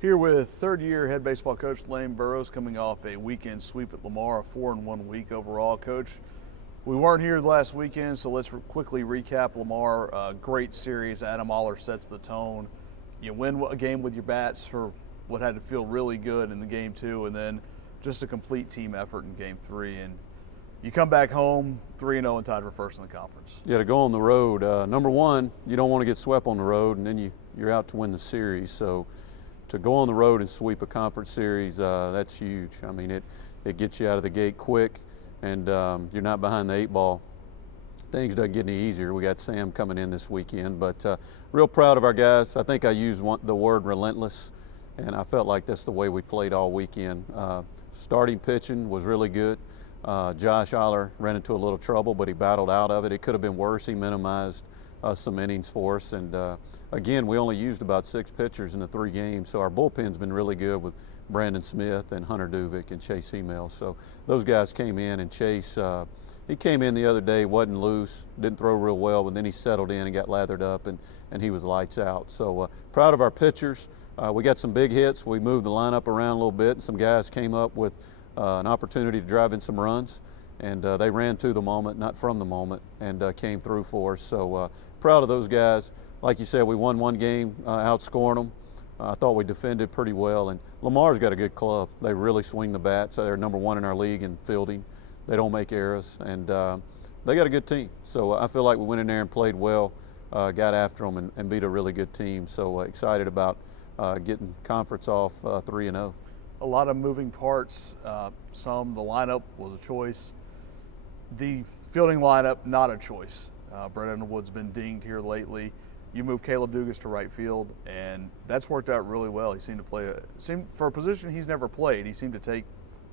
Here with third-year head baseball coach Lane Burroughs, coming off a weekend sweep at Lamar, a 4-1 week overall. Coach, we weren't here last weekend, so let's quickly recap Lamar. Great series. Adam Aller sets the tone. You win a game with your bats for what had to feel really good in the game two, and then just a complete team effort in game three. And you come back home 3-0 and tied for first in the conference. Yeah, to go on the road, number one, you don't want to get swept on the road, and then you're out to win the series. So to go on the road and sweep a conference series, that's huge. I mean, it gets you out of the gate quick, and you're not behind the 8-ball. Things don't get any easier. We got Sam coming in this weekend, but real proud of our guys. I think I used the word relentless, and I felt like that's the way we played all weekend. Starting pitching was really good. Josh Aller ran into a little trouble, but he battled out of it. It could have been worse. He minimized some innings for us, and again, we only used about 6 pitchers in the 3 games, so our bullpen's been really good with Brandon Smith and Hunter Duvick and Chase Email. So those guys came in, and Chase, he came in the other day, wasn't loose, didn't throw real well, but then he settled in and got lathered up, and he was lights out. So proud of our pitchers. We got some big hits. We moved the lineup around a little bit, and some guys came up with an opportunity to drive in some runs, and they ran to the moment, not from the moment, and came through for us. So proud of those guys. Like you said, we won one game, outscoring them. I thought we defended pretty well, and Lamar's got a good club. They really swing the bats. They're number 1 in our league in fielding. They don't make errors, and they got a good team. So I feel like we went in there and played well, got after them, and beat a really good team. So excited about getting conference off 3-0. A lot of moving parts. The lineup was a choice. The fielding lineup, not a choice. Brett Underwood's been dinged here lately. You move Caleb Dugas to right field, and that's worked out really well. He seemed to play, for a position he's never played, he seemed to take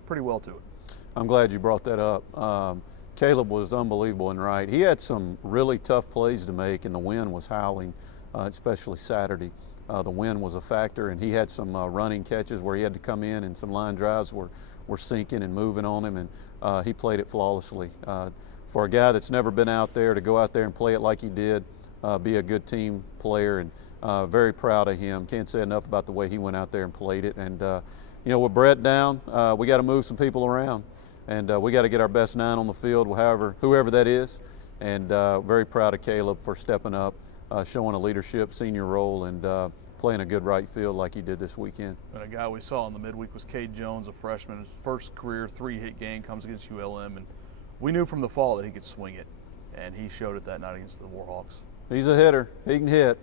pretty well to it. I'm glad you brought that up. Caleb was unbelievable in right. He had some really tough plays to make, and the wind was howling, especially Saturday. The wind was a factor, and he had some running catches where he had to come in, and some line drives were sinking and moving on him, and he played it flawlessly. For a guy that's never been out there, to go out there and play it like he did, be a good team player, and very proud of him. Can't say enough about the way he went out there and played it. And you know, with Brett down, we got to move some people around, and we got to get our best 9 on the field, whoever that is. And very proud of Caleb for stepping up, showing a leadership senior role, and playing a good right field like he did this weekend. And a guy we saw in the midweek was Cade Jones, a freshman. His first career 3-hit game comes against ULM, and we knew from the fall that he could swing it, and he showed it that night against the Warhawks. He's a hitter. He can hit.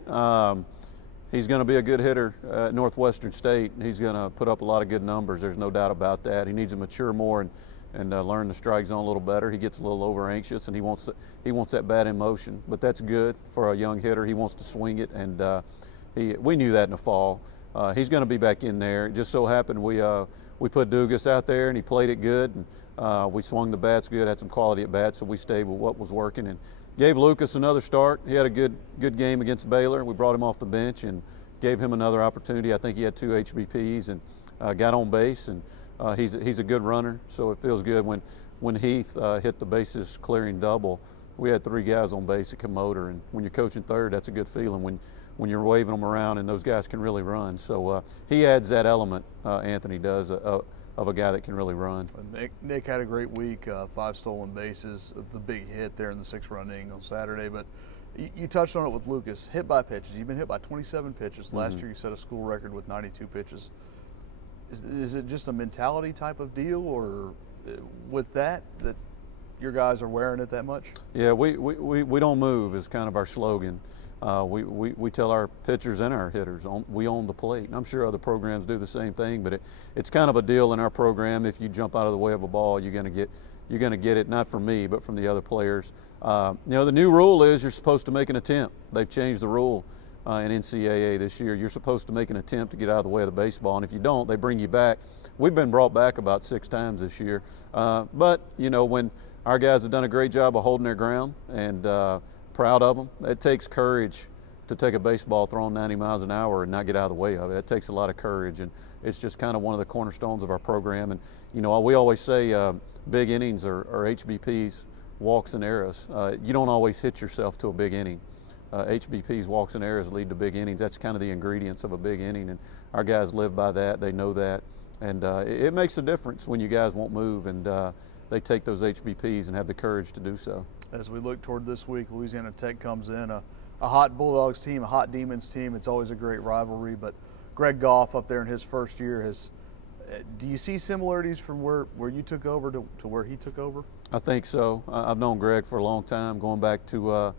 He's going to be a good hitter at Northwestern State. He's going to put up a lot of good numbers. There's no doubt about that. He needs to mature more and learn the strike zone a little better. He gets a little over anxious, and he wants that bat in motion. But that's good for a young hitter. He wants to swing it, and we knew that in the fall. He's going to be back in there. It just so happened we put Dugas out there, and he played it good. And we swung the bats good, had some quality at bats, so we stayed with what was working, and gave Lucas another start. He had a good game against Baylor. We brought him off the bench and gave him another opportunity. I think he had 2 HBPs and got on base, and he's a good runner, so it feels good. When Heath hit the bases clearing double, we had 3 guys on base at Komodo, and when you're coaching third, that's a good feeling when you're waving them around and those guys can really run. So he adds that element, Anthony does, of a guy that can really run. Nick had a great week, 5 stolen bases, the big hit there in the 6-run inning on Saturday. But you touched on it with Lucas, hit by pitches. You've been hit by 27 pitches. Last year you set a school record with 92 pitches. Is it just a mentality type of deal, or with that your guys are wearing it that much? Yeah, we don't move is kind of our slogan. We tell our pitchers and our hitters, we own the plate. And I'm sure other programs do the same thing, but it's kind of a deal in our program. If you jump out of the way of a ball, you're going to get it, not from me, but from the other players. You know, the new rule is you're supposed to make an attempt. They've changed the rule in NCAA this year. You're supposed to make an attempt to get out of the way of the baseball, and if you don't, they bring you back. We've been brought back about 6 times this year. But, you know, when our guys have done a great job of holding their ground, and proud of them. It takes courage to take a baseball thrown 90 miles an hour and not get out of the way of it. It takes a lot of courage, and it's just kind of one of the cornerstones of our program. And, you know, we always say big innings are HBPs, walks and errors. You don't always hit yourself to a big inning. HBPs, walks and errors, lead to big innings. That's kind of the ingredients of a big inning, and our guys live by that. They know that, and it makes a difference when you guys won't move, and they take those HBPs and have the courage to do so. As we look toward this week, Louisiana Tech comes in, a hot Bulldogs team, a hot Demons team. It's always a great rivalry, but Greg Goff up there in his first year has. Do you see similarities from where you took over to where he took over? I think so. I've known Greg for a long time, going back to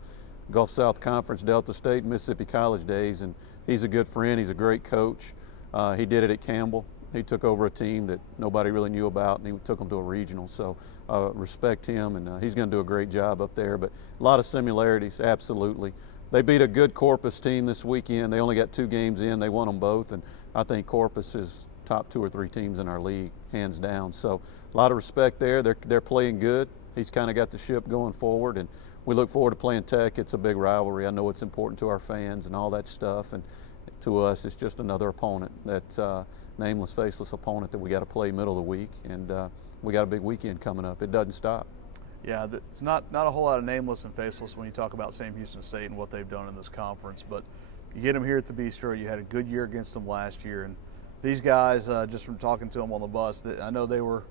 Gulf South Conference, Delta State, Mississippi College days, and he's a good friend. He's a great coach. He did it at Campbell. He took over a team that nobody really knew about, and he took them to a regional. So respect him, and he's going to do a great job up there. But a lot of similarities, absolutely. They beat a good Corpus team this weekend. They only got 2 games in. They won them both, and I think Corpus is top 2 or 3 teams in our league, hands down. So a lot of respect there. They're playing good. He's kind of got the ship going forward, and we look forward to playing Tech. It's a big rivalry. I know it's important to our fans and all that stuff, and to us, it's just another opponent, that nameless, faceless opponent that we got to play middle of the week, and we got a big weekend coming up. It doesn't stop. Yeah, it's not a whole lot of nameless and faceless when you talk about Sam Houston State and what they've done in this conference, but you get them here at the Bistro. You had a good year against them last year, and these guys, just from talking to them on the bus, I know they were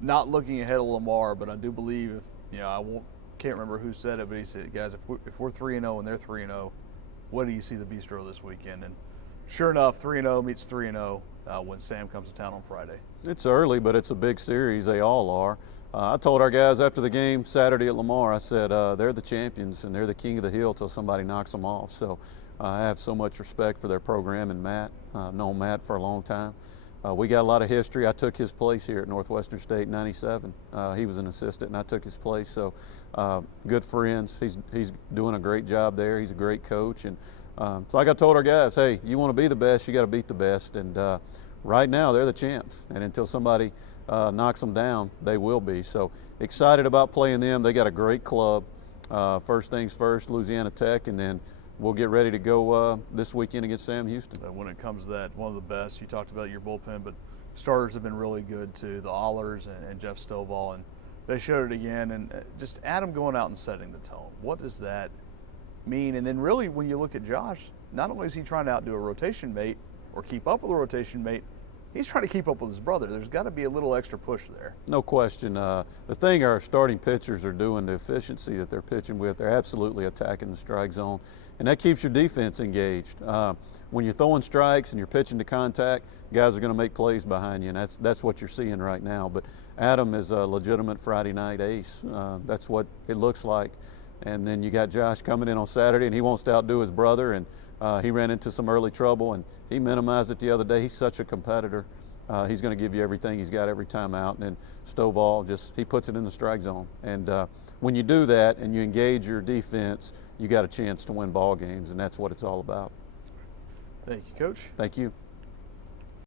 not looking ahead of Lamar, but I do believe, can't remember who said it, but he said, guys, if we're 3-0 and they're 3-0, what do you see the Bistro this weekend? And sure enough, 3-0 meets 3-0 when Sam comes to town on Friday. It's early, but it's a big series. They all are. I told our guys after the game Saturday at Lamar, I said, they're the champions and they're the king of the hill till somebody knocks them off. So I have so much respect for their program and Matt. I've known Matt for a long time. We got a lot of history. I took his place here at Northwestern State in '97. He was an assistant and I took his place. So good friends. He's doing a great job there. He's a great coach. And so like I told our guys, hey, you want to be the best, you got to beat the best. And right now they're the champs. And until somebody knocks them down, they will be. So excited about playing them. They got a great club. First things first, Louisiana Tech, and then we'll get ready to go this weekend against Sam Houston. When it comes to that, one of the best. You talked about your bullpen, but starters have been really good too. The Allers and Jeff Stovall, and they showed it again. And just Adam going out and setting the tone. What does that mean? And then really, when you look at Josh, not only is he trying to outdo a rotation mate or keep up with a rotation mate, he's trying to keep up with his brother. There's got to be a little extra push there. No question. The thing our starting pitchers are doing, the efficiency that they're pitching with, they're absolutely attacking the strike zone, and that keeps your defense engaged. When you're throwing strikes and you're pitching to contact, guys are going to make plays behind you, and that's what you're seeing right now. But Adam is a legitimate Friday night ace. That's what it looks like. And then you got Josh coming in on Saturday, and he wants to outdo his brother, and he ran into some early trouble, and he minimized it the other day. He's such a competitor. He's going to give you everything he's got every time out. And then Stovall, he puts it in the strike zone. And when you do that and you engage your defense, you got a chance to win ball games, and that's what it's all about. Thank you, Coach. Thank you.